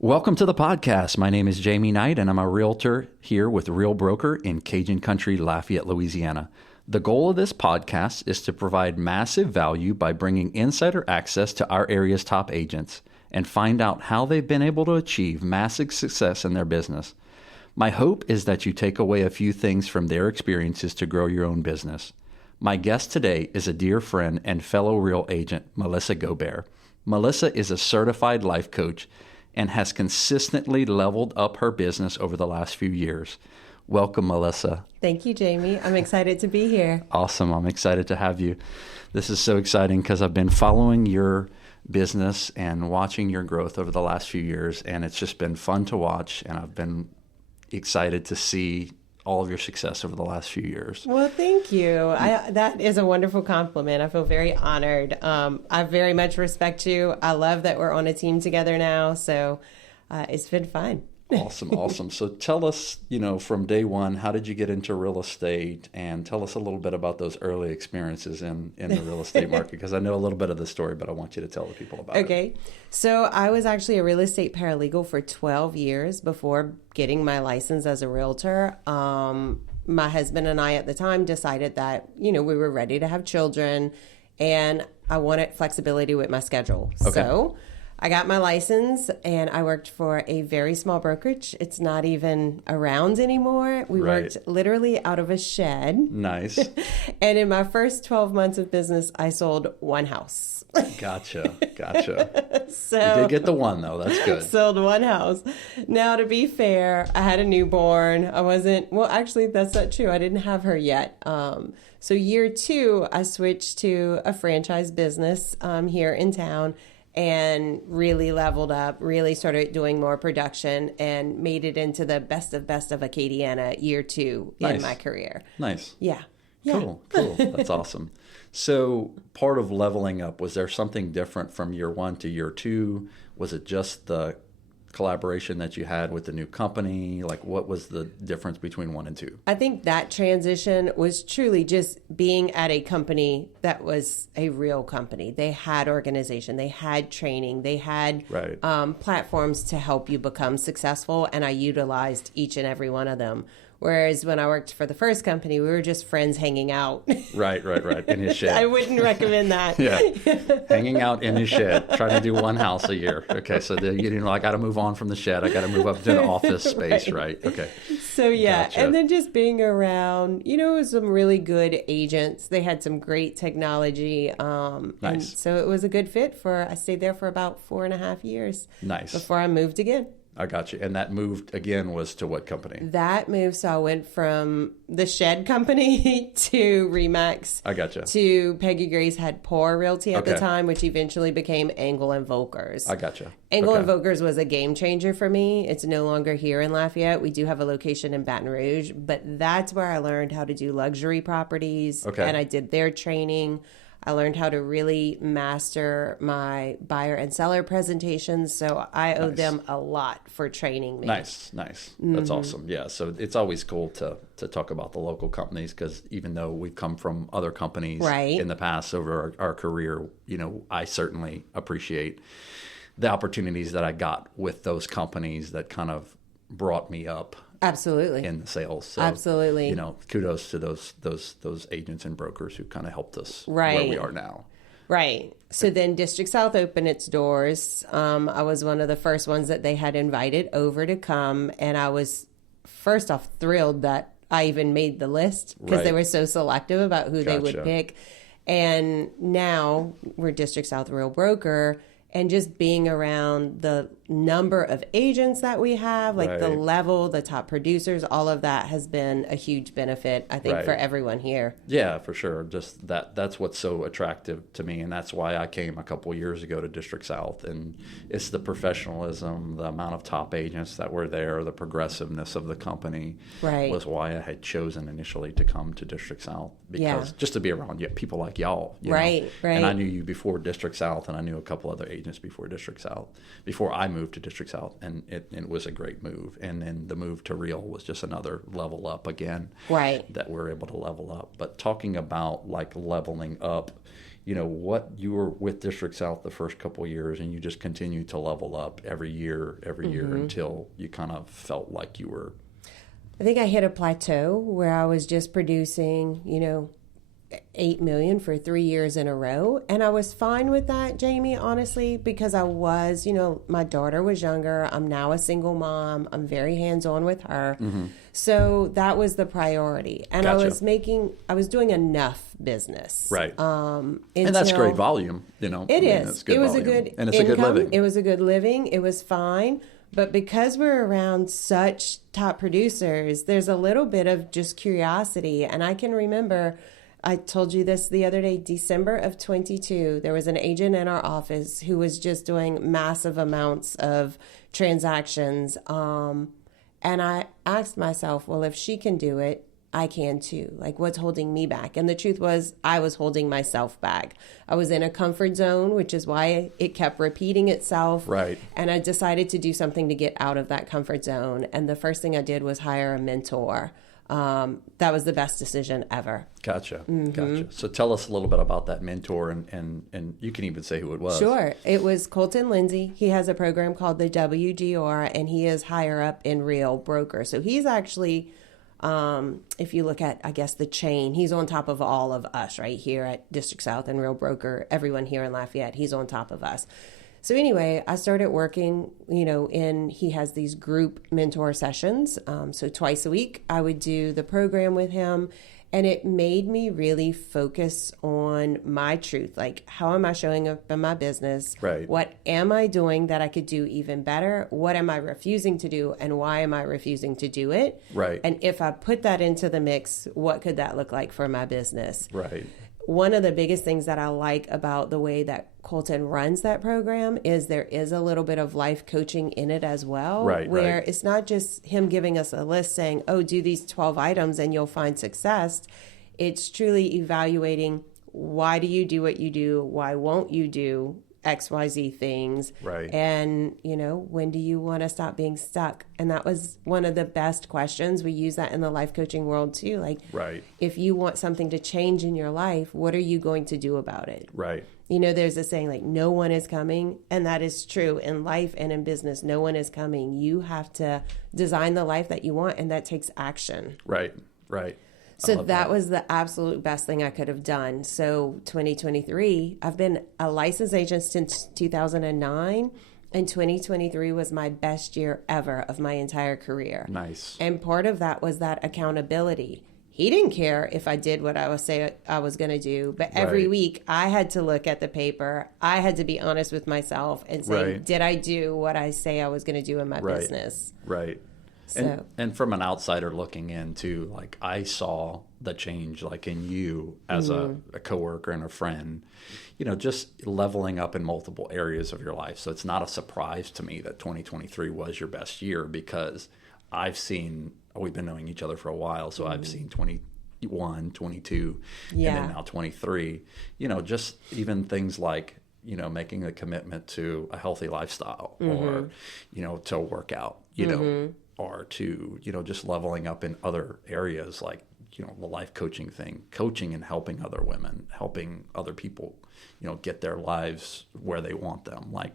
Welcome to the podcast. My name is Jamie Knight, and I'm a realtor here with Real Broker in Cajun Country, Lafayette, Louisiana. The goal of this podcast is to provide massive value by bringing insider access to our area's top agents and find out how they've been able to achieve massive success in their business. My hope is that you take away a few things from their experiences to grow your own business. My guest today is a dear friend and fellow real agent, Melissa Gaubert. Melissa is a certified life coach and has consistently leveled up her business over the last few years. Welcome, Melissa. Thank you, Jamie. I'm excited to be here. Awesome. I'm excited to have you. This is so exciting because I've been following your business and watching your growth over the last few years, and it's just been fun to watch, and I've been excited to see all of your success over the last few years. Well, thank you. That is a wonderful compliment. I feel very honored. I very much respect you. I love that we're on a team together now, so it's been fun. Awesome. So tell us, from day one, how did you get into real estate? And tell us a little bit about those early experiences in the real estate market, because I know a little bit of the story, but I want you to tell the people about it. Okay. So I was actually a real estate paralegal for 12 years before getting my license as a realtor. My husband and I at the time decided that, we were ready to have children and I wanted flexibility with my schedule. Okay. So I got my license and I worked for a very small brokerage. It's not even around anymore. We worked literally out of a shed. Nice. And in my first 12 months of business, I sold one house. Gotcha. So You did get the one, though. That's good. Sold one house. Now, to be fair, I had a newborn. Actually, that's not true. I didn't have her yet. So year 2, I switched to a franchise business here in town and really leveled up, really started doing more production and made it into the best of Acadiana year 2 in my career. Nice. Yeah. Cool. That's awesome. So part of leveling up, was there something different from year 1 to year 2? Was it just the collaboration that you had with the new company? Like, what was the difference between 1 and 2? I think that transition was truly just being at a company that was a real company. They had organization, they had training, they had platforms to help you become successful, and I utilized each and every one of them. Whereas when I worked for the first company, we were just friends hanging out. Right. In his shed. I wouldn't recommend that. Yeah. Hanging out in his shed, trying to do one house a year. Okay. So I got to move on from the shed. I got to move up to the office space. Right. Okay. So yeah. Gotcha. And then just being around, some really good agents. They had some great technology. Nice. And so it was a good fit I stayed there for about 4.5 years. Nice. Before I moved again. I got you. And that moved again was to what company? That move, so I went from the shed company to Remax. I got you. To Peggy Gray's had Poor Realty at the time, which eventually became Engel and Volkers. I got you. Engel and Volkers was a game changer for me. It's no longer here in Lafayette. We do have a location in Baton Rouge, but that's where I learned how to do luxury properties. Okay. And I did their training. I learned how to really master my buyer and seller presentations. So I owe them a lot for training me. Nice. That's awesome. Yeah. So it's always cool to talk about the local companies, because even though we've come from other companies in the past over our career, I certainly appreciate the opportunities that I got with those companies that kind of brought me up. Absolutely. In the sales. So, absolutely. Kudos to those agents and brokers who kind of helped us where we are now. Right. So then District South opened its doors. I was one of the first ones that they had invited over to come. And I was, first off, thrilled that I even made the list, because they were so selective about who they would pick. And now we're District South Real Broker. And just being around the number of agents that we have, like the level, the top producers, all of that has been a huge benefit, I think, for everyone here. Yeah, for sure. Just that's what's so attractive to me. And that's why I came a couple years ago to District South. And it's the professionalism, the amount of top agents that were there, the progressiveness of the company was why I had chosen initially to come to District South. Because just to be around people like y'all. Right. And I knew you before District South, and I knew a couple other agents before District South, before I moved to District South, and it was a great move. And then the move to Real was just another level up again, that we're able to level up. But talking about like leveling up, what you were with District South the first couple of years, and you just continued to level up every year until you kind of felt like you were. I think I hit a plateau where I was just producing, 8 million for 3 years in a row. And I was fine with that, Jamie, honestly, because I was, my daughter was younger. I'm now a single mom. I'm very hands-on with her. Mm-hmm. So that was the priority. And Gotcha. I was doing enough business. Right. And that's great volume, It is. It's good it was volume. a good and it's income. a good living. It was a good living. It was fine. But because we're around such top producers, there's a little bit of just curiosity. And I can remember, I told you this the other day, December of 22, there was an agent in our office who was just doing massive amounts of transactions. And I asked myself, well, if she can do it, I can too. Like, what's holding me back? And the truth was, I was holding myself back. I was in a comfort zone, which is why it kept repeating itself. Right. And I decided to do something to get out of that comfort zone. And the first thing I did was hire a mentor. That was the best decision ever. Gotcha. Mm-hmm. Gotcha. So tell us a little bit about that mentor, and you can even say who it was. Sure. It was Colton Lindsay. He has a program called the WGR, and he is higher up in Real Broker. So he's actually, if you look at, I guess, the chain, he's on top of all of us right here at District South and Real Broker. Everyone here in Lafayette, he's on top of us. So anyway, I started working, he has these group mentor sessions. So twice a week, I would do the program with him. And it made me really focus on my truth. Like, how am I showing up in my business? Right. What am I doing that I could do even better? What am I refusing to do? And why am I refusing to do it? Right. And if I put that into the mix, what could that look like for my business? Right. One of the biggest things that I like about the way that Colton runs that program is there is a little bit of life coaching in it as well. Right, where right. it's not just him giving us a list saying, oh, do these 12 items and you'll find success. It's truly evaluating, why do you do what you do? Why won't you do XYZ things? Right. And, when do you want to stop being stuck? And that was one of the best questions. We use that in the life coaching world too. Like, right. If you want something to change in your life, what are you going to do about it? Right. There's a saying like, no one is coming. And that is true in life and in business. No one is coming. You have to design the life that you want, and that takes action. Right. Right. So that was the absolute best thing I could have done. So 2023, I've been a licensed agent since 2009, and 2023 was my best year ever of my entire career. Nice. And part of that was that accountability. He didn't care if I did what I was saying I was going to do, but every Right. week I had to look at the paper. I had to be honest with myself and say, Right. did I do what I say I was going to do in my Right. business? Right. So. And from an outsider looking in too, like, I saw the change, like, in you as a coworker and a friend, just leveling up in multiple areas of your life. So it's not a surprise to me that 2023 was your best year, because we've been knowing each other for a while. So I've seen 21, 22, and then now 23, just even things like, making a commitment to a healthy lifestyle, or, to work out, or to, just leveling up in other areas, like, the life coaching thing, coaching and helping other women, helping other people, get their lives where they want them. Like,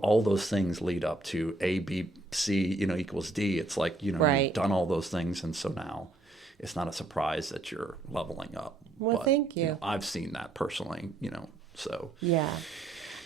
all those things lead up to A, B, C, equals D. It's like, Right. you've done all those things. And so now it's not a surprise that you're leveling up. Well, thank you. I've seen that personally, so. Yeah.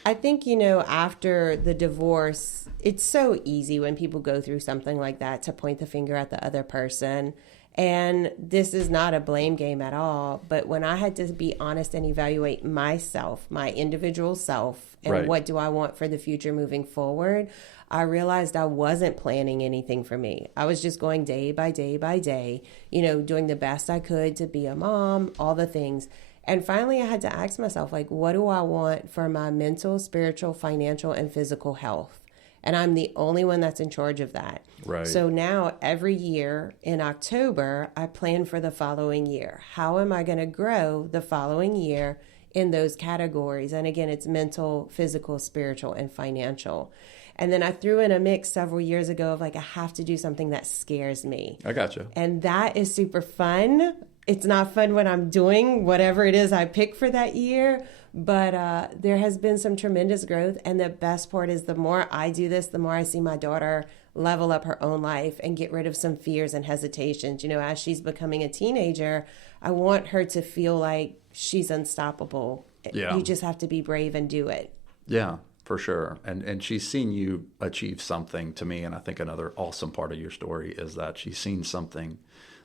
I think, after the divorce, it's so easy when people go through something like that to point the finger at the other person. And this is not a blame game at all. But when I had to be honest and evaluate myself, my individual self, and Right. what do I want for the future moving forward, I realized I wasn't planning anything for me. I was just going day by day by day, doing the best I could to be a mom, all the things. And finally, I had to ask myself, like, what do I want for my mental, spiritual, financial, and physical health? And I'm the only one that's in charge of that. Right. So now every year in October, I plan for the following year. How am I going to grow the following year in those categories? And again, it's mental, physical, spiritual, and financial. And then I threw in a mix several years ago of like, I have to do something that scares me. I gotcha. And that is super fun. it's not fun when I'm doing whatever it is I pick for that year. But there has been some tremendous growth. And the best part is the more I do this, the more I see my daughter level up her own life and get rid of some fears and hesitations. As she's becoming a teenager, I want her to feel like she's unstoppable. Yeah. You just have to be brave and do it. Yeah, for sure. And she's seen you achieve something to me. And I think another awesome part of your story is that she's seen something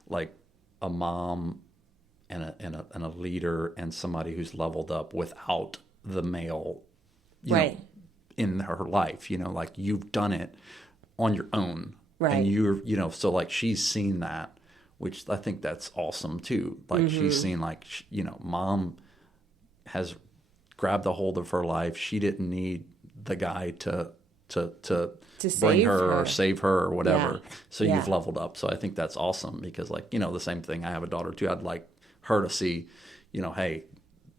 like a mom and a leader and somebody who's leveled up without the male, right, in her life, like you've done it on your own. Right. And you're, so like she's seen that, which I think that's awesome too. Like she's seen like, mom has grabbed a hold of her life. She didn't need the guy to bring her or save her or whatever. Yeah. So you've leveled up. So I think that's awesome because like, the same thing. I have a daughter too. I'd like her to see, hey,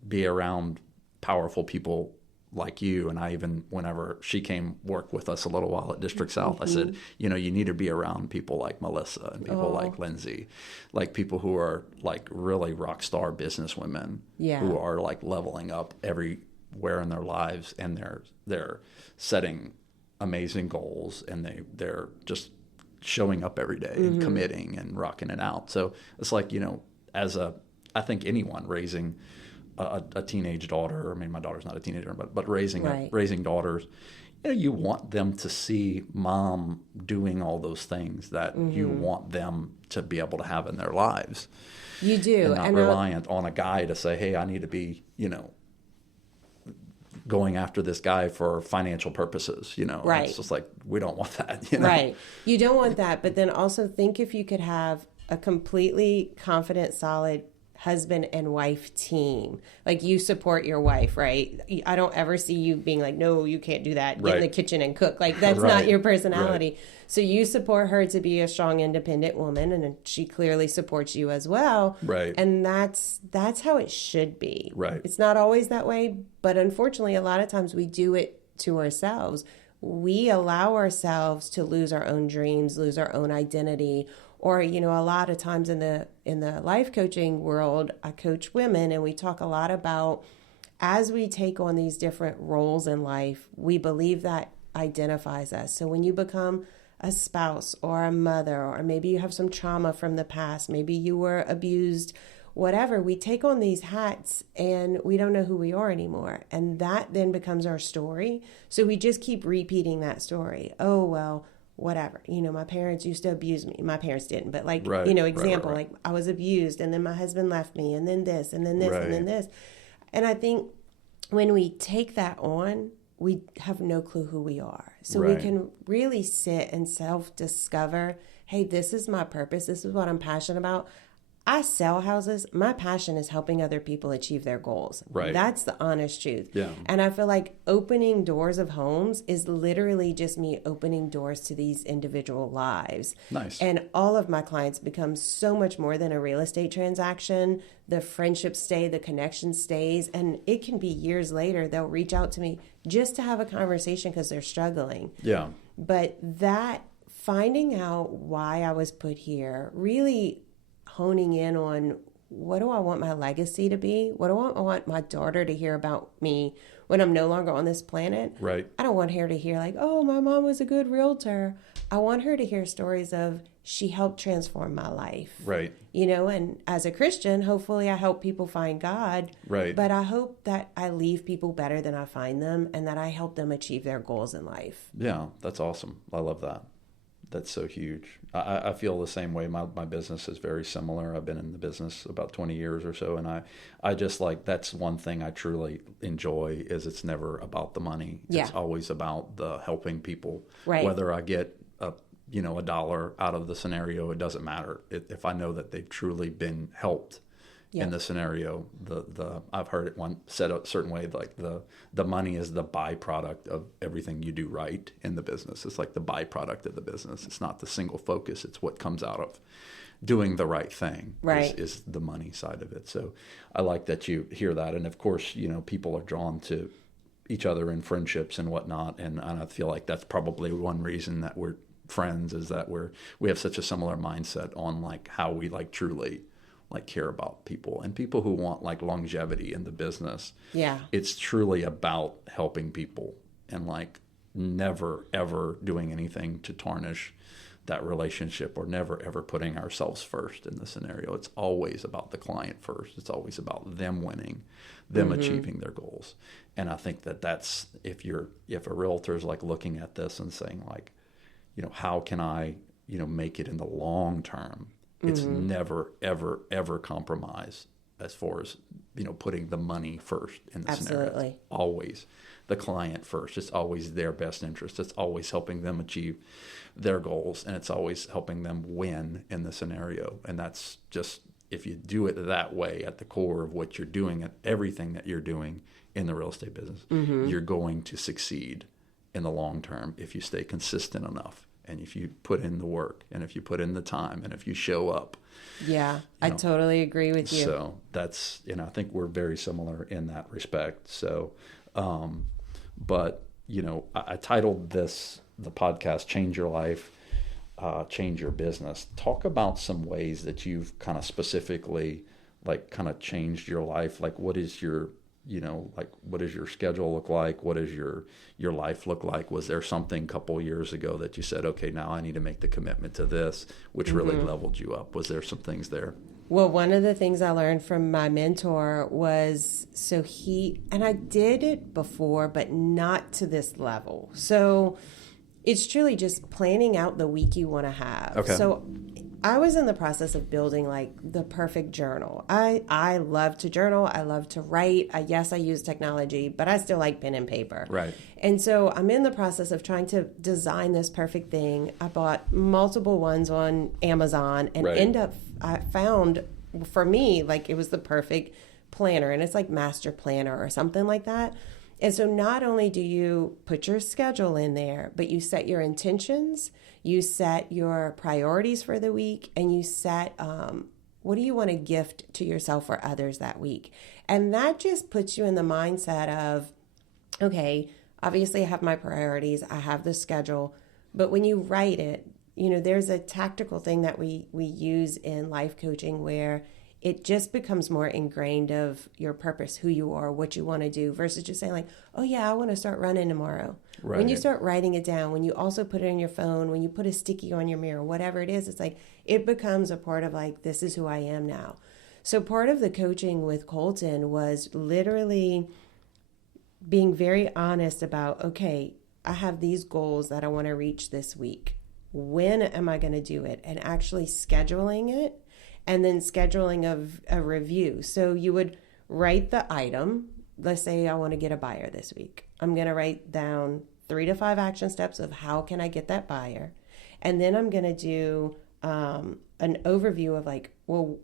be around powerful people like you. And I even, whenever she came work with us a little while at District South, I said, you need to be around people like Melissa and people like Lindsay, like people who are like really rock star business women who are like leveling up everywhere in their lives, and they're setting amazing goals, and they're just showing up every day and committing and rocking it out. So it's like, I think anyone raising a teenage daughter, my daughter's not a teenager, but raising daughters, you want them to see mom doing all those things that you want them to be able to have in their lives. You do. And not reliant on a guy to say, hey, I need to be, going after this guy for financial purposes, Right. It's just like, we don't want that, Right. You don't want that. But then also think if you could have a completely confident, solid husband and wife team. Like you support your wife, right? I don't ever see you being like, no, you can't do that. Get in the kitchen and cook. Like that's not your personality. Right. So you support her to be a strong, independent woman, and she clearly supports you as well. Right. And that's how it should be. Right. It's not always that way, but unfortunately, a lot of times we do it to ourselves. We allow ourselves to lose our own dreams, lose our own identity. Or, a lot of times in the life coaching world, I coach women, and we talk a lot about as we take on these different roles in life, we believe that identifies us. So when you become a spouse or a mother, or maybe you have some trauma from the past, maybe you were abused, whatever, we take on these hats and we don't know who we are anymore. And that then becomes our story. So we just keep repeating that story. Oh, well, whatever, my parents used to abuse me. My parents didn't, but like, example, like I was abused, and then my husband left me, and then this, and then this, and then this. And I think when we take that on, we have no clue who we are. So we can really sit and self-discover, hey, this is my purpose. This is what I'm passionate about. I sell houses. My passion is helping other people achieve their goals. Right. That's the honest truth. Yeah. And I feel like opening doors of homes is literally just me opening doors to these individual lives. Nice. And all of my clients become so much more than a real estate transaction. The friendships stay, the connection stays, and it can be years later they'll reach out to me just to have a conversation because they're struggling. Yeah. But that finding out why I was put here, really honing in on what do I want my legacy to be? What do I want my daughter to hear about me when I'm no longer on this planet? Right. I don't want her to hear like, oh, my mom was a good realtor. I want her to hear stories of she helped transform my life. Right. And as a Christian, hopefully I help people find God. Right. But I hope that I leave people better than I find them, and that I help them achieve their goals in life. Yeah, that's awesome. I love that. That's so huge. I feel the same way. My business is very similar. I've been in the business about 20 years or so, and I just like, that's one thing I truly enjoy is it's never about the money. Yeah. It's always about the helping people. Right. Whether I get a $1 out of the scenario, it doesn't matter. If I know that they've truly been helped in the scenario, I've heard it said a certain way, like the money is the byproduct of everything you do right in the business. It's like the byproduct of the business. It's not the single focus. It's what comes out of doing the right thing. Right. Is the money side of it. So I like that you hear that. And of course, people are drawn to each other in friendships and whatnot. And I feel like that's probably one reason that we're friends, is that we have such a similar mindset on like how we like truly like care about people and people who want like longevity in the business. Yeah. It's truly about helping people and like never ever doing anything to tarnish that relationship, or never ever putting ourselves first in the scenario. It's always about the client first. It's always about them winning, them achieving their goals. And I think that's if a realtor is like looking at this and saying like, how can I, make it in the long term? It's never, ever, ever compromise as far as, putting the money first in the scenario. It's always the client first. It's always their best interest. It's always helping them achieve their goals, and it's always helping them win in the scenario. And that's just, if you do it that way at the core of what you're doing and everything that you're doing in the real estate business, you're going to succeed in the long term if you stay consistent enough, and if you put in the work, and if you put in the time, and if you show up. Yeah, I totally agree with you. So that's, I think we're very similar in that respect. So, but, I titled the podcast, Change Your Life, Change Your Business. Talk about some ways that you've kind of specifically like kind of changed your life. Like what is your, what does your schedule look like? What does your life look like? Was there something a couple years ago that you said, okay, now I need to make the commitment to this, which really leveled you up? Was there some things there? Well, one of the things I learned from my mentor was, and I did it before, but not to this level. So it's truly just planning out the week you want to have. Okay. So I was in the process of building like the perfect journal. I love to journal. I love to write. Yes, I use technology, but I still like pen and paper. Right. And so I'm in the process of trying to design this perfect thing. I bought multiple ones on Amazon and I found for me, like it was the perfect planner, and it's like Master Planner or something like that. And so not only do you put your schedule in there, but you set your intentions, you set your priorities for the week, and you set what do you want to gift to yourself or others that week. And that just puts you in the mindset of, okay, obviously I have my priorities, I have the schedule, but when you write it, there's a tactical thing that we use in life coaching where it just becomes more ingrained of your purpose, who you are, what you want to do, versus just saying like, oh yeah, I want to start running tomorrow. Right. When you start writing it down, when you also put it in your phone, when you put a sticky on your mirror, whatever it is, it's like, it becomes a part of like, this is who I am now. So part of the coaching with Colton was literally being very honest about, okay, I have these goals that I want to reach this week. When am I going to do it? And actually scheduling it, and then scheduling of a review. So you would write the item. Let's say I want to get a buyer this week. I'm going to write down 3 to 5 action steps of how can I get that buyer. And then I'm going to do an overview of like, well,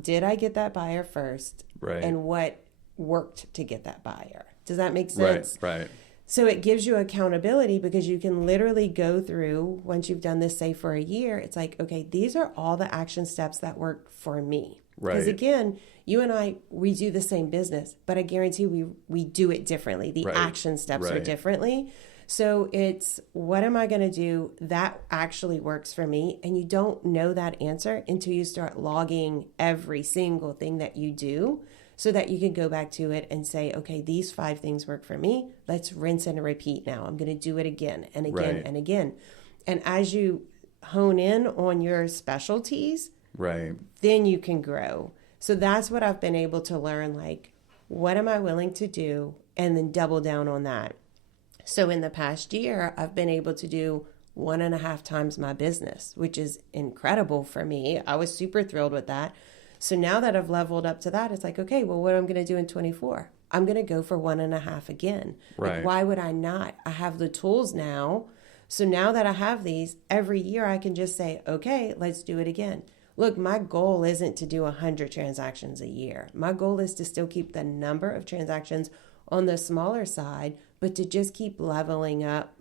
did I get that buyer first? Right. And what worked to get that buyer? Does that make sense? Right. So it gives you accountability because you can literally go through, once you've done this, say for a year, it's like, okay, these are all the action steps that work for me. Right. Because again, you and I, we do the same business, but I guarantee we do it differently. The action steps are differently. So it's, what am I going to do that actually works for me? And you don't know that answer until you start logging every single thing that you do, so that you can go back to it and say, okay, these 5 things work for me. Let's rinse and repeat now. I'm going to do it again and again and again. And as you hone in on your specialties, then you can grow. So that's what I've been able to learn, like, what am I willing to do? And then double down on that. So in the past year, I've been able to do 1.5 times my business, which is incredible for me. I was super thrilled with that. So now that I've leveled up to that, it's like, okay, well, what am I going to do in 24? I'm going to go for 1.5 again. Right. Like, why would I not? I have the tools now. So now that I have these, every year I can just say, okay, let's do it again. Look, my goal isn't to do 100 transactions a year. My goal is to still keep the number of transactions on the smaller side, but to just keep leveling up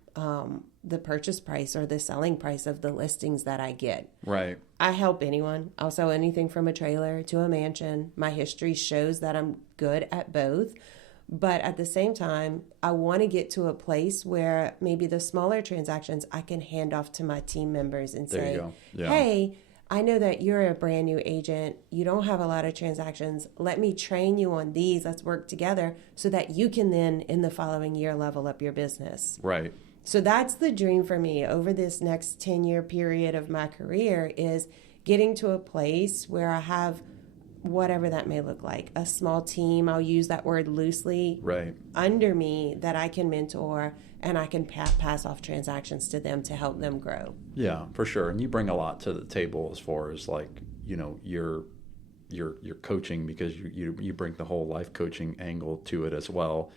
the purchase price or the selling price of the listings that I get. Right. I help anyone. I'll sell anything from a trailer to a mansion. My history shows that I'm good at both. But at the same time, I want to get to a place where maybe the smaller transactions I can hand off to my team members and say, hey, I know that you're a brand new agent. You don't have a lot of transactions. Let me train you on these. Let's work together so that you can then, in the following year, level up your business. Right. So that's the dream for me over this next 10-year period of my career, is getting to a place where I have whatever that may look like, a small team, I'll use that word loosely, Right. under me that I can mentor, and I can pass off transactions to them to help them grow. Yeah, for sure. And you bring a lot to the table as far as like, you know, your coaching, because you bring the whole life coaching angle to it as well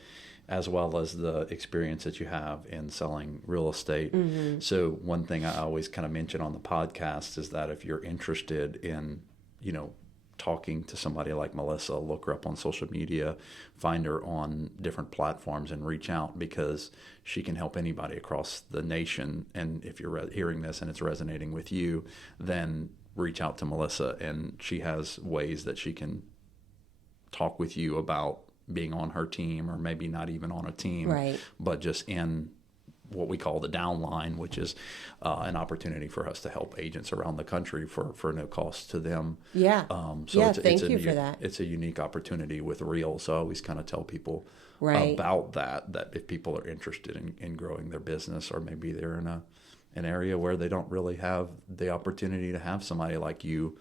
as the experience that you have in selling real estate. Mm-hmm. So one thing I always kind of mention on the podcast is that if you're interested in, you know, talking to somebody like Melissa, look her up on social media, find her on different platforms and reach out, because she can help anybody across the nation. And if you're hearing this and it's resonating with you, then reach out to Melissa, and she has ways that she can talk with you about being on her team, or maybe not even on a team, right, but just in what we call the downline, which is an opportunity for us to help agents around the country for no cost to them. Yeah. Thank you for that. It's a unique opportunity with Real. So I always kind of tell people right. about that if people are interested in growing their business, or maybe they're in an area where they don't really have the opportunity to have somebody like you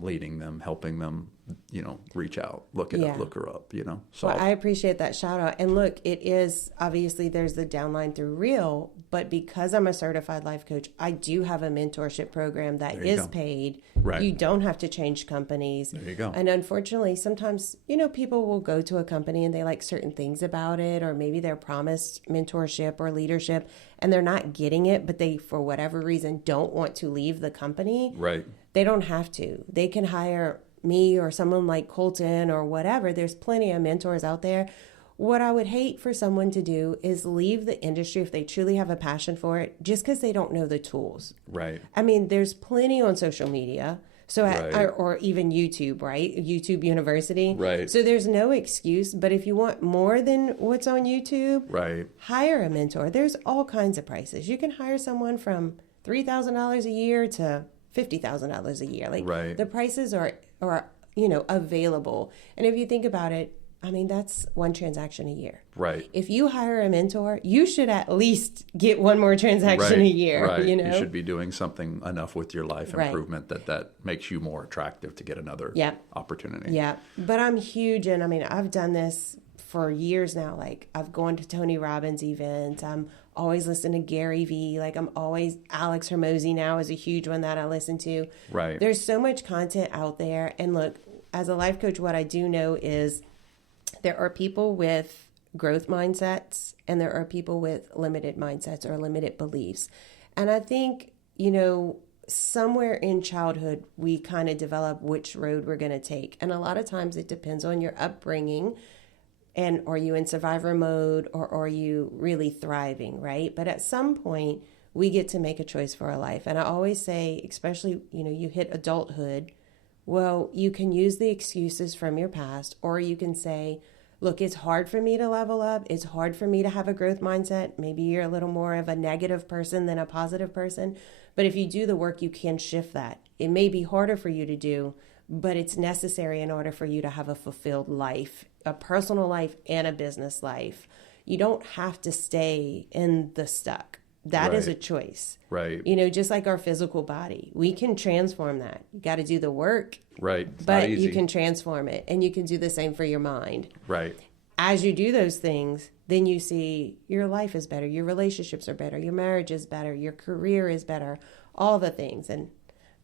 leading them, helping them, you know, reach out, look her up, you know. So well, I appreciate that shout out. And look, it is obviously there's the downline through Real, but because I'm a certified life coach, I do have a mentorship program that is paid. Right. You don't have to change companies. There you go. And unfortunately, sometimes, you know, people will go to a company and they like certain things about it, or maybe they're promised mentorship or leadership and they're not getting it, but they, for whatever reason, don't want to leave the company. Right. They don't have to. They can hire me or someone like Colton or whatever. There's plenty of mentors out there. What I would hate for someone to do is leave the industry if they truly have a passion for it, just because they don't know the tools. Right. I mean, there's plenty on social media. So, right. or even YouTube, right? YouTube University. Right. So there's no excuse. But if you want more than what's on YouTube, right, hire a mentor. There's all kinds of prices. You can hire someone from $3,000 a year to $50,000 a year. Like right. the prices are, you know, available. And if you think about it, I mean, that's one transaction a year. Right. If you hire a mentor, you should at least get one more transaction a year. Right. You know, you should be doing something enough with your life improvement that makes you more attractive to get another opportunity. Yeah. But I'm huge. And I mean, I've done this for years now. Like I've gone to Tony Robbins events. I'm always listening to Gary Vee. Like I'm always, Alex Hermosi now is a huge one that I listen to. Right. There's so much content out there. And look, as a life coach, what I do know is there are people with growth mindsets and there are people with limited mindsets or limited beliefs. And I think, you know, somewhere in childhood, we kind of develop which road we're going to take. And a lot of times it depends on your upbringing. And are you in survivor mode or are you really thriving, right? But at some point, we get to make a choice for our life. And I always say, especially, you know, you hit adulthood, well, you can use the excuses from your past, or you can say, look, it's hard for me to level up. It's hard for me to have a growth mindset. Maybe you're a little more of a negative person than a positive person. But if you do the work, you can shift that. It may be harder for you to do, but it's necessary in order for you to have a fulfilled life, a personal life and a business life. You don't have to stay in the stuck. That is a choice. Right. You know, just like our physical body, we can transform that. You got to do the work. Right. It's but you can transform it. And you can do the same for your mind. Right. As you do those things, then you see your life is better. Your relationships are better. Your marriage is better. Your career is better. All the things. And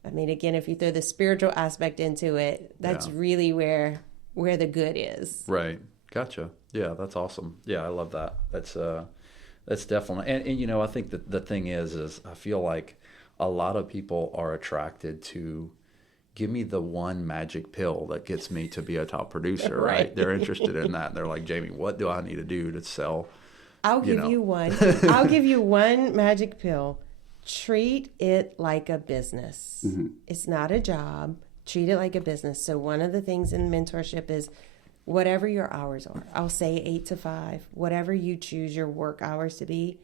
I mean, again, if you throw the spiritual aspect into it, that's really where the good is. Right. Gotcha. Yeah, that's awesome. Yeah, I love that. That's definitely, and you know, I think that the thing is I feel like a lot of people are attracted to give me the one magic pill that gets me to be a top producer, right? They're interested in that. And they're like, Jamie, what do I need to do to sell? I'll give you one. I'll give you one magic pill. Treat it like a business. Mm-hmm. It's not a job. Treat it like a business. So one of the things in mentorship is whatever your hours are. I'll say 8 to 5, whatever you choose your work hours to be.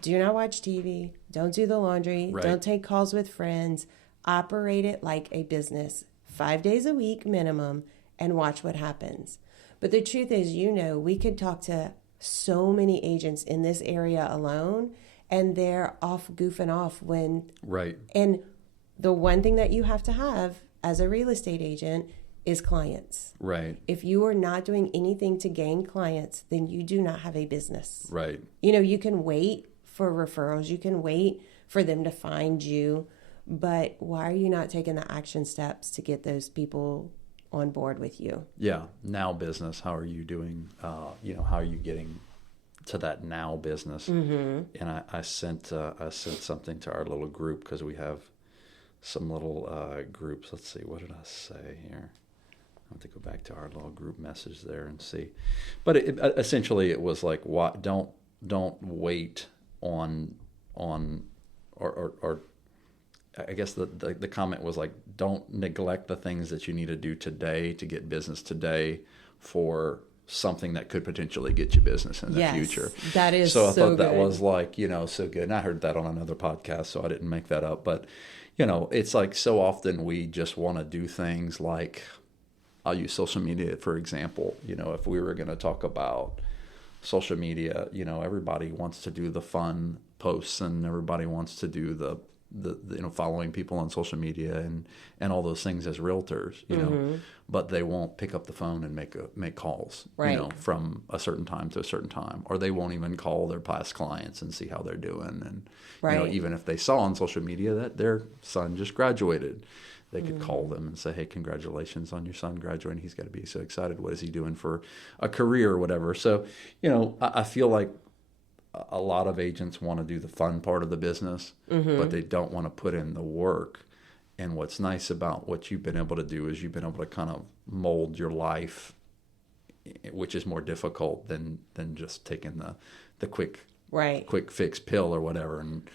Do not watch TV. Don't do the laundry. Don't take calls with friends. operate it like a business, 5 days a week minimum, and watch what happens. But the truth is, we could talk to so many agents in this area alone, and they're off goofing off when. Right. And the one thing that you have to have as a real estate agent is clients. Right. If you are not doing anything to gain clients, then you do not have a business. Right. You can wait for referrals. You can wait for them to find you. But why are you not taking the action steps to get those people on board with you? Yeah. Now business. How are you doing? How are you getting to that now business? Mm-hmm. And I sent something to our little group, because we have some little groups. Let's see. What did I say here? I have to go back to our little group message there and see. But essentially it was like, don't wait on or I guess the comment was like, don't neglect the things that you need to do today to get business today for something that could potentially get you business in the future. That is so I thought good. That was like, so good. And I heard that on another podcast, so I didn't make that up. But, it's like so often we just want to do things like, I'll use social media, for example. If we were going to talk about social media, everybody wants to do the fun posts, and everybody wants to do the following people on social media and all those things as realtors, mm-hmm. but they won't pick up the phone and make calls, right. From a certain time to a certain time, or they won't even call their past clients and see how they're doing. And, right. Even if they saw on social media that their son just graduated, they could call them and say, hey, congratulations on your son graduating. He's got to be so excited. What is he doing for a career or whatever? So, I feel like a lot of agents want to do the fun part of the business, mm-hmm. but they don't want to put in the work. And what's nice about what you've been able to do is you've been able to kind of mold your life, which is more difficult than just taking the quick fix pill or whatever. And,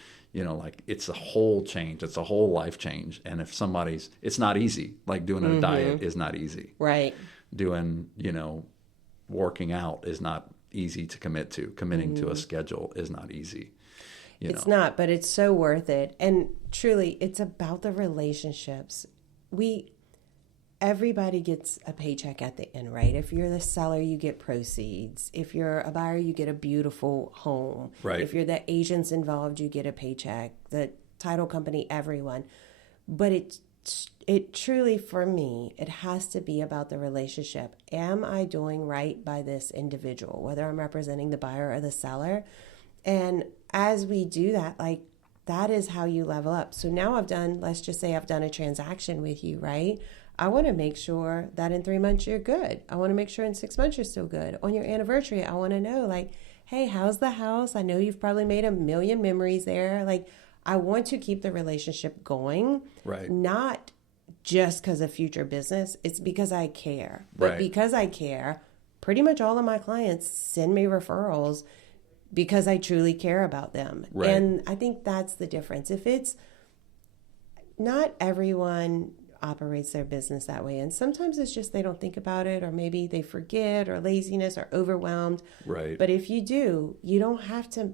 it's a whole change. It's a whole life change. And if it's not easy. Like doing a mm-hmm. diet is not easy. Right. Doing, working out is not easy to commit to. Committing to a schedule is not easy. It's not, but it's so worth it. And truly, it's about the relationships. Everybody gets a paycheck at the end, right? If you're the seller, you get proceeds. If you're a buyer, you get a beautiful home. Right. If you're the agents involved, you get a paycheck. The title company, everyone. But it truly, for me, it has to be about the relationship. Am I doing right by this individual, whether I'm representing the buyer or the seller? And as we do that, that is how you level up. So now let's just say I've done a transaction with you, right? I want to make sure that in 3 months you're good. I want to make sure in 6 months you're still good. On your anniversary, I want to know, hey, how's the house? I know you've probably made a million memories there. I want to keep the relationship going. Right. Not just because of future business. It's because I care. But right. Because I care, pretty much all of my clients send me referrals because I truly care about them. Right. And I think that's the difference. If it's not everyone operates their business that way. And sometimes it's just they don't think about it, or maybe they forget, or laziness, or overwhelmed. Right. But if you do, you don't have to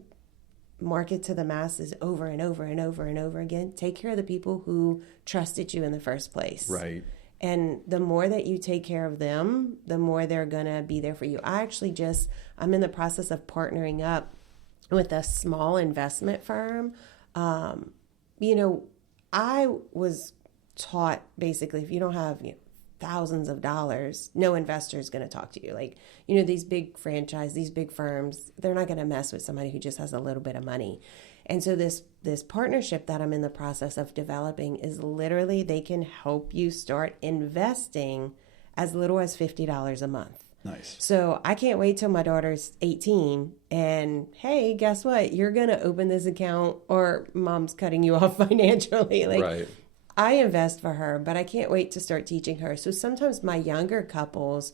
market to the masses over and over and over and over again. Take care of the people who trusted you in the first place. Right. And the more that you take care of them, the more they're going to be there for you. I'm in the process of partnering up with a small investment firm. I was taught basically, if you don't have thousands of dollars, no investor is going to talk to you. These big these big firms, they're not going to mess with somebody who just has a little bit of money. And so this partnership that I'm in the process of developing is literally, they can help you start investing as little as $50 a month. Nice. So I can't wait till my daughter's 18 and, hey, guess what? You're going to open this account, or mom's cutting you off financially. Right. I invest for her, but I can't wait to start teaching her. So sometimes my younger couples,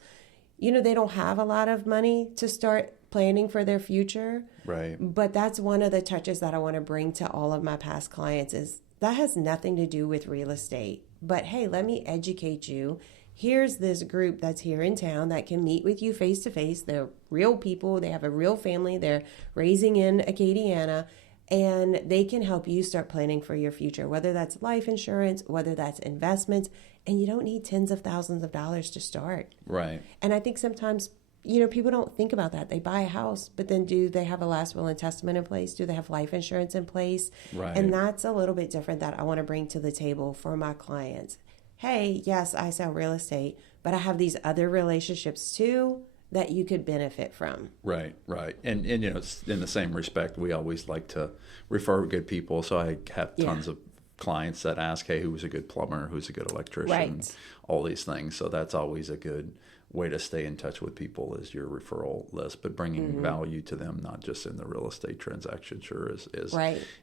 they don't have a lot of money to start planning for their future. Right. But that's one of the touches that I want to bring to all of my past clients, is that has nothing to do with real estate. But hey, let me educate you. Here's this group that's here in town that can meet with you face to face. They're real people. They have a real family. They're raising in Acadiana. And they can help you start planning for your future, whether that's life insurance, whether that's investments, and you don't need tens of thousands of dollars to start. Right. And I think sometimes, people don't think about that. They buy a house, but then do they have a last will and testament in place? Do they have life insurance in place? Right. And that's a little bit different that I want to bring to the table for my clients. Hey, yes, I sell real estate, but I have these other relationships too that you could benefit from. Right. And it's in the same respect, we always like to refer good people. So I have tons of clients that ask, hey, who's a good plumber, who's a good electrician, all these things. So that's always a good way to stay in touch with people is your referral list, but bringing value to them, not just in the real estate transaction,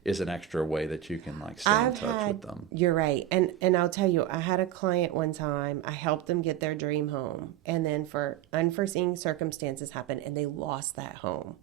is an extra way that you can stay in touch with them. You're right. And I'll tell you, I had a client one time, I helped them get their dream home, and then for unforeseen circumstances happened and they lost that home.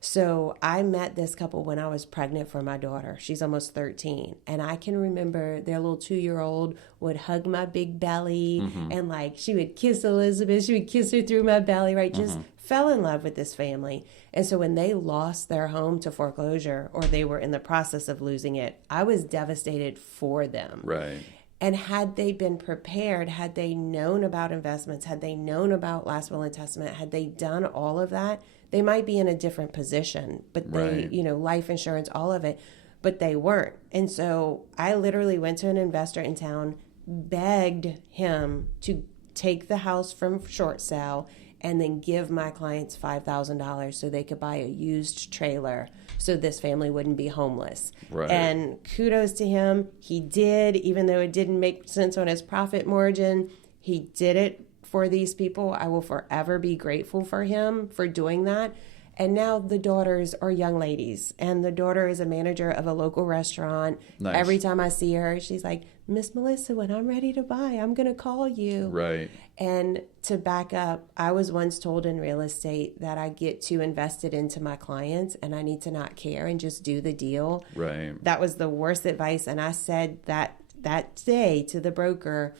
So I met this couple when I was pregnant for my daughter. She's almost 13. And I can remember their little 2-year-old would hug my big belly and she would kiss Elizabeth. She would kiss her through my belly, right? Just fell in love with this family. And so when they lost their home to foreclosure or they were in the process of losing it, I was devastated for them. Right. And had they been prepared, had they known about investments, had they known about last will and testament, had they done all of that, they might be in a different position, but they, life insurance, all of it, but they weren't. And so I literally went to an investor in town, begged him to take the house from short sale and then give my clients $5,000 so they could buy a used trailer so this family wouldn't be homeless. Right. And kudos to him. He did, even though it didn't make sense on his profit margin, he did it for these people. I will forever be grateful for him for doing that. And now the daughters are young ladies, and the daughter is a manager of a local restaurant. Nice. Every time I see her, she's like, Miss Melissa, when I'm ready to buy, I'm going to call you. Right. And to back up, I was once told in real estate that I get too invested into my clients and I need to not care and just do the deal. Right. That was the worst advice. And I said that day to the broker,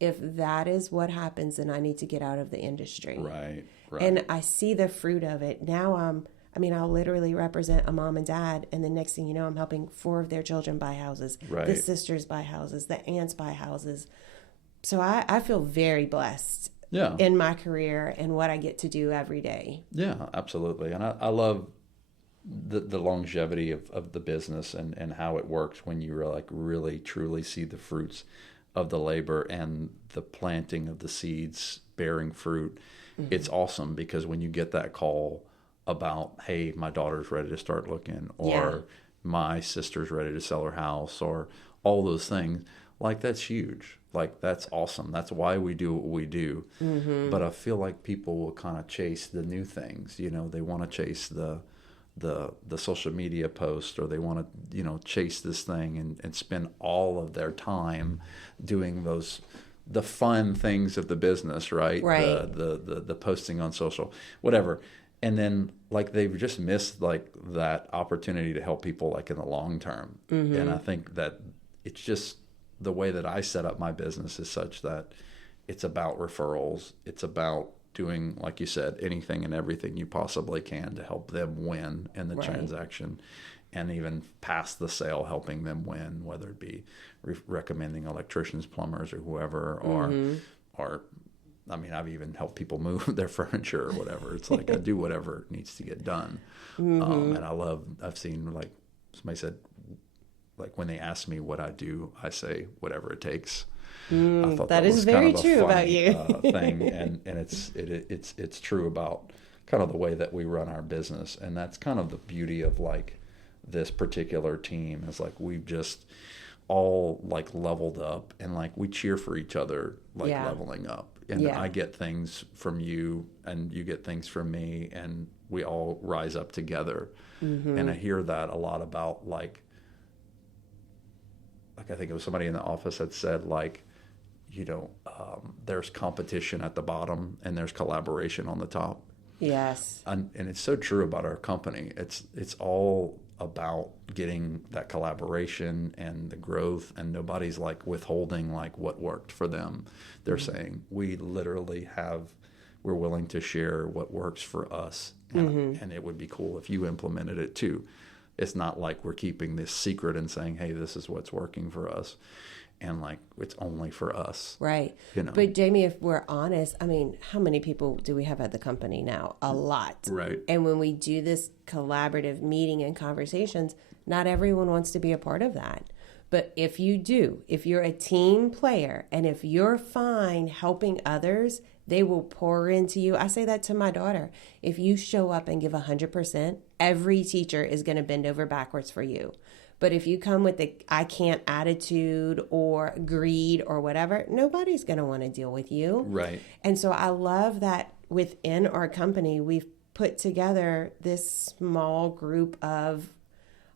if that is what happens, then I need to get out of the industry. Right. And I see the fruit of it. Now I'll literally represent a mom and dad, and the next thing you know, I'm helping 4 of their children buy houses. Right. The sisters buy houses, the aunts buy houses. So I feel very blessed in my career and what I get to do every day. Yeah, absolutely. And I love the longevity of the business and how it works when you really truly see the fruits of the labor and the planting of the seeds bearing fruit. It's awesome because when you get that call about, hey, my daughter's ready to start looking, or my sister's ready to sell her house, or all those things, that's huge. That's awesome. That's why we do what we do. But I feel like people will kind of chase the new things. They want to chase the social media post, or they want to, chase this thing and spend all of their time doing the fun things of the business, right? The posting on social, whatever. And then they've just missed that opportunity to help people in the long term. And I think that it's just the way that I set up my business is such that it's about referrals. It's about doing, like you said, anything and everything you possibly can to help them win in the transaction, and even past the sale, helping them win, whether it be recommending electricians, plumbers, or whoever, or I've even helped people move their furniture or whatever. It's I do whatever needs to get done. And I've seen, somebody said, when they ask me what I do, I say whatever it takes. I thought that is very true about you. Thing, and it's true about kind of the way that we run our business, and that's kind of the beauty of this particular team is we've just all leveled up, and we cheer for each other leveling up, and I get things from you and you get things from me, and we all rise up together. And I hear that a lot about I think it was somebody in the office that said there's competition at the bottom and there's collaboration on the top. Yes. And it's so true about our company. It's all about getting that collaboration and the growth, and nobody's withholding what worked for them. They're saying we literally we're willing to share what works for us, and it would be cool if you implemented it too. It's not like we're keeping this secret and saying, hey, this is what's working for us. And like, it's only for us. Right. But Jamie, if we're honest, I mean, how many people do we have at the company now? A lot. Right. And when we do this collaborative meeting and conversations, not everyone wants to be a part of that. But if you do, if you're a team player and if you're fine helping others, they will pour into you. I say that to my daughter. If you show up and give 100%, every teacher is going to bend over backwards for you. But if you come with the I can't attitude or greed or whatever, nobody's going to want to deal with you. Right. And so I love that within our company, we've put together this small group of,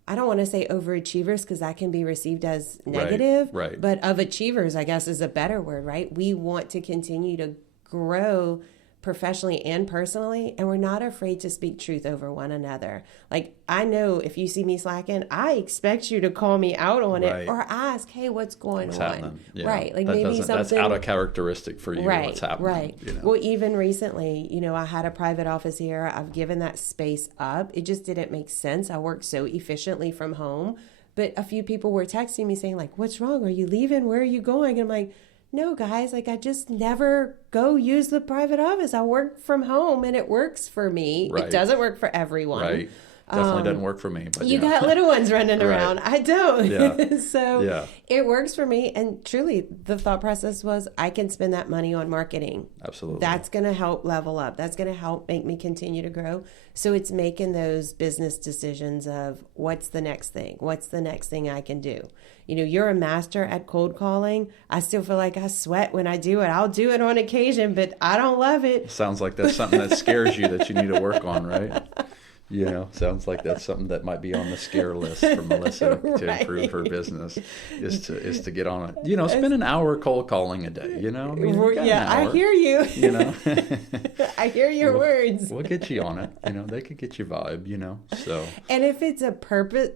I don't want to say overachievers because that can be received as negative, right. But of achievers, I guess is a better word, right? We want to continue to grow professionally and personally, and we're not afraid to speak truth over one another. Like, I know if you see me slacking, I expect you to call me out on it or ask, hey, what's going on? Happening? Yeah. Right. Like, that maybe something that's out of characteristic for you. Right. What's happening? Right. You know? Well, even recently, I had a private office here. I've given that space up. It just didn't make sense. I work so efficiently from home. But a few people were texting me saying, like, what's wrong? Are you leaving? Where are you going? And I'm like, no, guys, like, I just never go use the private office. I work from home and it works for me. Right. It doesn't work for everyone. Right. Definitely doesn't work for me. But you got little ones running around. I don't. Yeah. So it works for me. And truly, the thought process was I can spend that money on marketing. Absolutely. That's going to help level up. That's going to help make me continue to grow. So it's making those business decisions of what's the next thing? What's the next thing I can do? You're a master at cold calling. I still feel like I sweat when I do it. I'll do it on occasion, but I don't love it. Sounds like that's something that scares you that you need to work on, right? Sounds like that's something that might be on the scare list for Melissa to improve her business is to get on it. Spend an hour cold calling a day, I mean, I hear you. I hear your words. We'll get you on it. They could get your vibe, so. And if it's a purpose,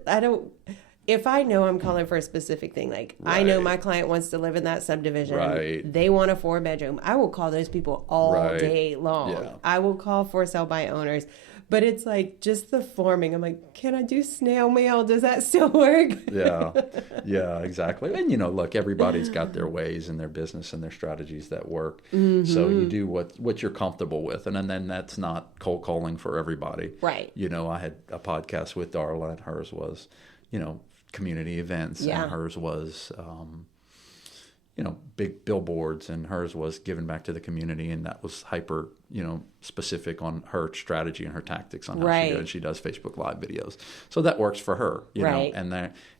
if I know I'm calling for a specific thing, like I know my client wants to live in that subdivision, they want a 4-bedroom, I will call those people all day long. Yeah. I will call for sell by owners. But it's like just the forming. I'm like, can I do snail mail? Does that still work? Yeah, exactly. And, look, everybody's got their ways and their business and their strategies that work. Mm-hmm. So you do what you're comfortable with. And then that's not cold calling for everybody. Right. I had a podcast with Darla, and hers was, community events. Yeah. And hers was, big billboards, and hers was giving back to the community, and that was hyper, specific on her strategy and her tactics on how she does. She does Facebook Live videos, so that works for her, know.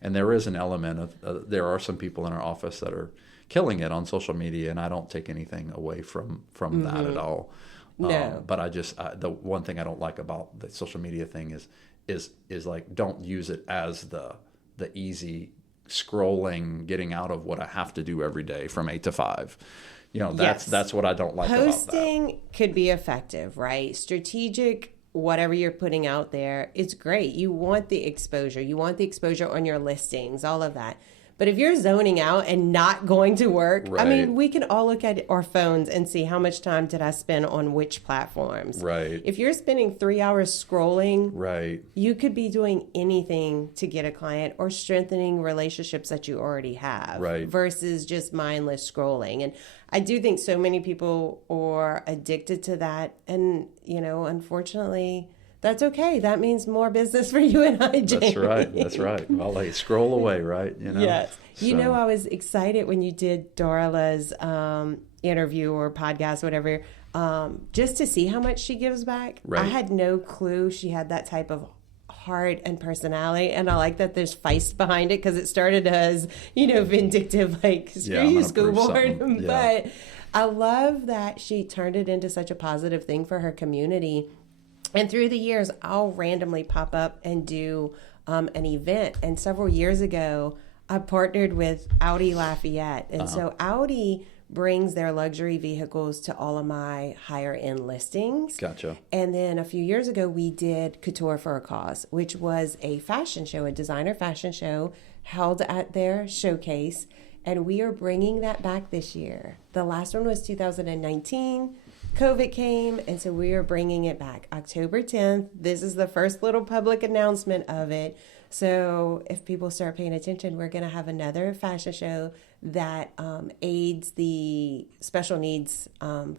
And there is an element of there are some people in our office that are killing it on social media, and I don't take anything away from that at all. No, but the one thing I don't like about the social media thing is like, don't use it as the easy scrolling, getting out of what I have to do every day from 8 to 5. That's what I don't like about that. Posting could be effective, right? Strategic, whatever you're putting out there, it's great. You want the exposure. You want the exposure on your listings, all of that. But if you're zoning out and not going to work, I mean, we can all look at our phones and see how much time did I spend on which platforms. Right. If you're spending 3 hours scrolling, you could be doing anything to get a client or strengthening relationships that you already have versus just mindless scrolling. And I do think so many people are addicted to that. And, unfortunately, that's okay. That means more business for you and I, Jamie. That's right. Well, scroll away, right? Yes. So. I was excited when you did Darla's interview or podcast, whatever, just to see how much she gives back. Right. I had no clue she had that type of heart and personality, and I like that there's feist behind it, because it started as, vindictive, like, screw you, school board. But I love that she turned it into such a positive thing for her community. And through the years, I'll randomly pop up and do an event. And several years ago, I partnered with Audi Lafayette. And so Audi brings their luxury vehicles to all of my higher end listings. Gotcha. And then a few years ago, we did Couture for a Cause, which was a fashion show, a designer fashion show held at their showcase. And we are bringing that back this year. The last one was 2019. COVID came, and so we are bringing it back October 10th. This is the first little public announcement of it. So if people start paying attention, we're going to have another fashion show that aids the special needs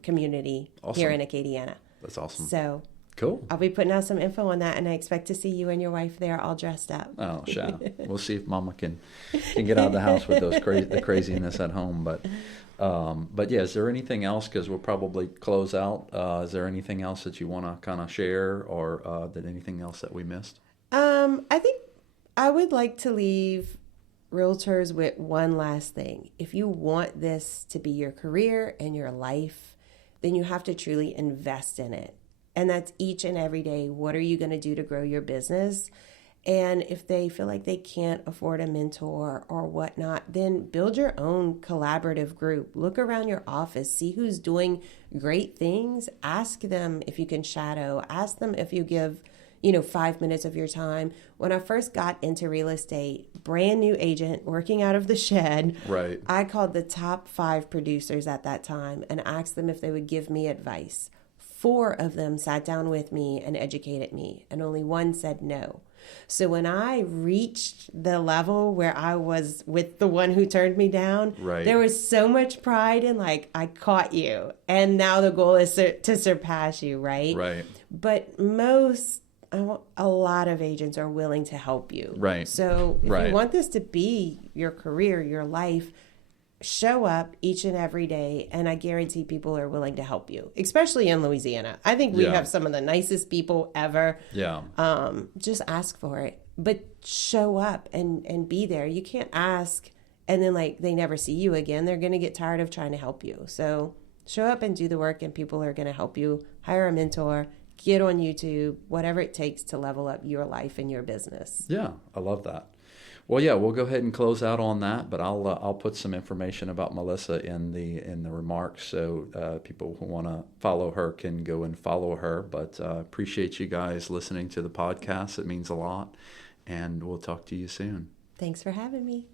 community here in Acadiana. That's awesome. So cool. I'll be putting out some info on that, and I expect to see you and your wife there all dressed up. Oh, sure. We'll see if Mama can get out of the house with the craziness at home. But yeah, is there anything else? Because we'll probably close out. Is there anything else that you want to kind of share, or anything else that we missed? I think I would like to leave realtors with one last thing. If you want this to be your career and your life, then you have to truly invest in it. And that's each and every day. What are you going to do to grow your business? And if they feel like they can't afford a mentor or whatnot, then build your own collaborative group. Look around your office, see who's doing great things. Ask them if you can shadow. Ask them if you give 5 minutes of your time. When I first got into real estate, brand new agent working out of the shed, right. I called the top 5 producers at that time and asked them if they would give me advice. 4 of them sat down with me and educated me, and only 1 said no. So when I reached the level where I was with the one who turned me down, right. there was so much pride in I caught you, and now the goal is to surpass you, right? Right. But a lot of agents are willing to help you. Right. So if right. you want this to be your career, your life, show up each and every day, and I guarantee people are willing to help you, especially in Louisiana. I think we have some of the nicest people ever. Yeah. Just ask for it, but show up and be there. You can't ask and then they never see you again. They're going to get tired of trying to help you. So show up and do the work, and people are going to help you. Hire a mentor, get on YouTube, whatever it takes to level up your life and your business. Yeah, I love that. Well, yeah, we'll go ahead and close out on that, but I'll put some information about Melissa in the remarks, so people who want to follow her can go and follow her. But appreciate you guys listening to the podcast. It means a lot, and we'll talk to you soon. Thanks for having me.